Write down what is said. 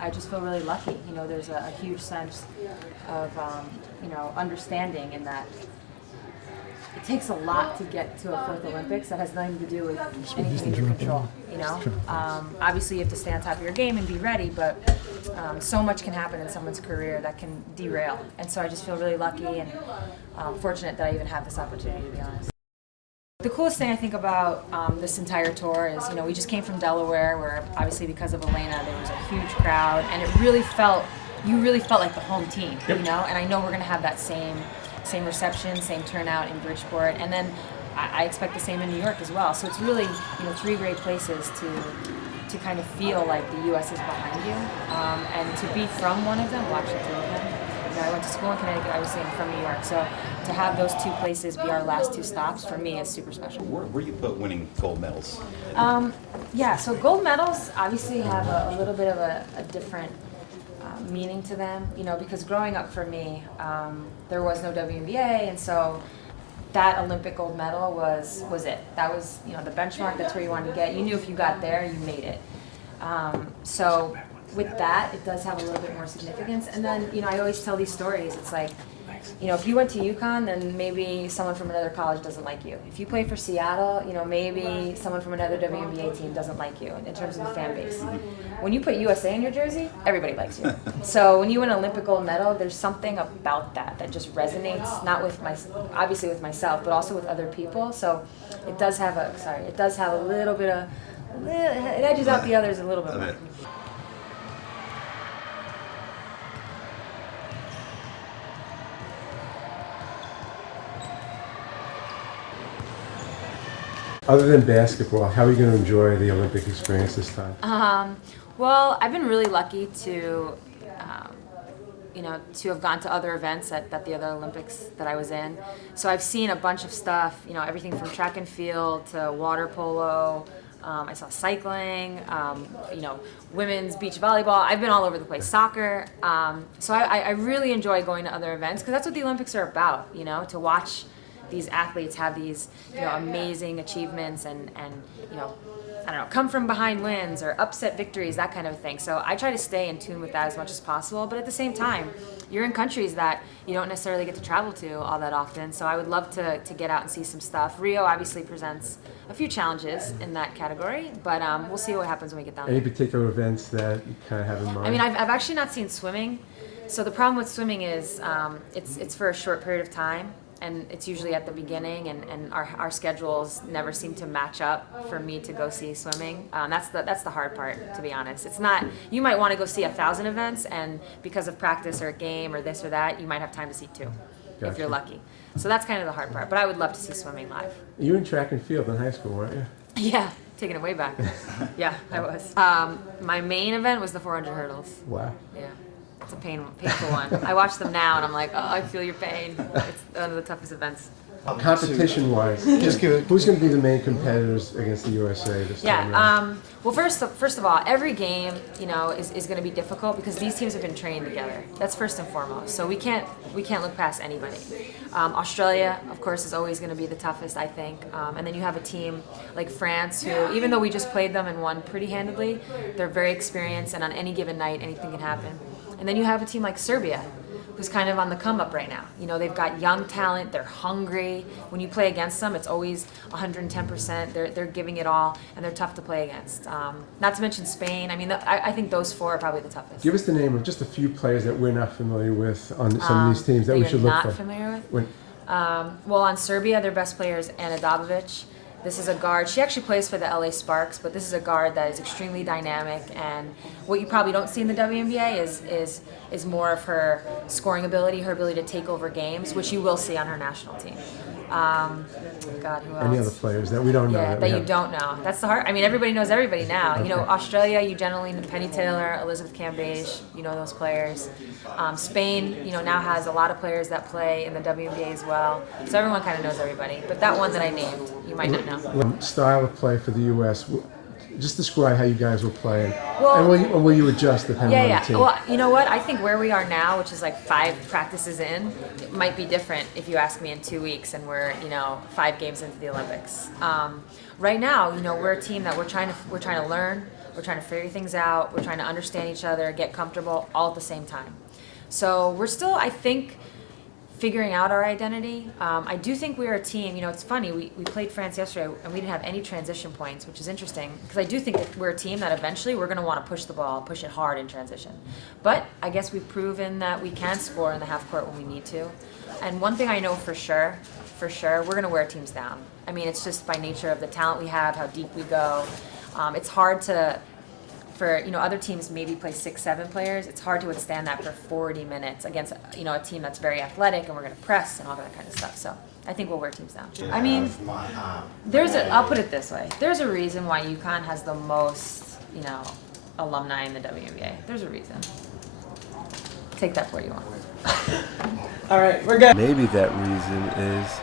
I just feel really lucky. There's a huge sense of, understanding in that it takes a lot to get to a fourth Olympics that has nothing to do with anything you control. Obviously you have to stay on top of your game and be ready, but so much can happen in someone's career that can derail. And so I just feel really lucky and fortunate that I even have this opportunity, to be honest. The coolest thing I think about this entire tour is, we just came from Delaware, where obviously because of Elena there was a huge crowd, and you really felt like the home team, And I know we're going to have that same reception, same turnout in Bridgeport, and then I expect the same in New York as well. So it's really, three great places to kind of feel like the U.S. is behind you, and to be from one of them, well, actually two of them. I went to school in Connecticut, obviously I'm from New York, so to have those two places be our last two stops, for me, is super special. Where do you put winning gold medals? So gold medals obviously have a little bit of a different meaning to them, because growing up for me, there was no WNBA, and so that Olympic gold medal was it. That was, the benchmark, that's where you wanted to get. You knew if you got there, you made it. So with that, it does have a little bit more significance. And then, I always tell these stories. It's like, if you went to UConn, then maybe someone from another college doesn't like you. If you play for Seattle, maybe someone from another WNBA team doesn't like you in terms of the fan base. When you put USA in your jersey, everybody likes you. So when you win an Olympic gold medal, there's something about that just resonates, not with obviously with myself, but also with other people. So it does have a little bit of, it edges out the others a little bit more. Other than basketball, how are you going to enjoy the Olympic experience this time? Well, I've been really lucky to have gone to other events at the other Olympics that I was in. So I've seen a bunch of stuff, everything from track and field to water polo. I saw cycling, women's beach volleyball. I've been all over the place, soccer. So I really enjoy going to other events because that's what the Olympics are about, to watch these athletes have these, amazing achievements and come from behind wins or upset victories, that kind of thing. So I try to stay in tune with that as much as possible. But at the same time, you're in countries that you don't necessarily get to travel to all that often. So I would love to get out and see some stuff. Rio obviously presents a few challenges in that category, but we'll see what happens when we get down there. Any particular events that you kind of have in mind? I mean, I've actually not seen swimming. So the problem with swimming is it's for a short period of time. And it's usually at the beginning, and our schedules never seem to match up for me to go see swimming. That's the hard part, to be honest. It's not, you might want to go see 1,000 events, and because of practice or a game or this or that, you might have time to see 2, Gotcha. if you're lucky. So that's kind of the hard part, but I would love to see swimming live. You were in track and field in high school, weren't you? Yeah, taking it way back. Yeah, I was. My main event was the 400 hurdles. Wow. Yeah. It's a painful one. I watch them now and I'm like, oh, I feel your pain. It's one of the toughest events. Competition-wise, who's going to be the main competitors against the USA this time around? Well, first of all, every game, is going to be difficult because these teams have been trained together. That's first and foremost. So we can't look past anybody. Australia, of course, is always going to be the toughest, I think. And then you have a team like France, who, even though we just played them and won pretty handedly, they're very experienced, and on any given night, anything can happen. And then you have a team like Serbia, who's kind of on the come up right now. They've got young talent, they're hungry. When you play against them, it's always 110%. They're giving it all, and they're tough to play against. Not to mention Spain. I mean, I think those 4 are probably the toughest. Give us the name of just a few players that we're not familiar with on some of these teams that we should look for. Not familiar with? Well, on Serbia, their best player is Ana Dabovic. This is a guard. She actually plays for the LA Sparks, but this is a guard that is extremely dynamic, and what you probably don't see in the WNBA is more of her scoring ability, her ability to take over games, which you will see on her national team. God, who else? Any other players that we don't know? Yeah, that you don't know. That's the hard. I mean, everybody knows everybody now. Okay. Australia, you generally know Penny Taylor, Elizabeth Cambage. You know those players. Spain, now has a lot of players that play in the WNBA as well. So everyone kind of knows everybody. But that one that I named, you might not know. Style of play for the U.S. Just describe how you guys will play, well, and will you adjust depending on the team? Well, you know what? I think where we are now, which is like 5 practices in, it might be different if you ask me in 2 weeks and we're 5 games into the Olympics. Right now, we're a team that we're trying to learn. We're trying to figure things out. We're trying to understand each other, get comfortable, all at the same time. So we're still, I think, figuring out our identity. I do think we're a team. You know, it's funny. We played France yesterday, and we didn't have any transition points, which is interesting because I do think that we're a team that eventually we're going to want to push the ball, push it hard in transition. But I guess we've proven that we can score in the half court when we need to. And one thing I know for sure, we're going to wear teams down. I mean, it's just by nature of the talent we have, how deep we go. It's hard for other teams maybe play 6-7 players. It's hard to withstand that for 40 minutes against a team that's very athletic, and we're going to press and all that kind of stuff. So I think we'll wear teams down. I mean, I'll put it this way. There's a reason why UConn has the most alumni in the WNBA. There's a reason. Take that for what you want. All right, we're good. Maybe that reason is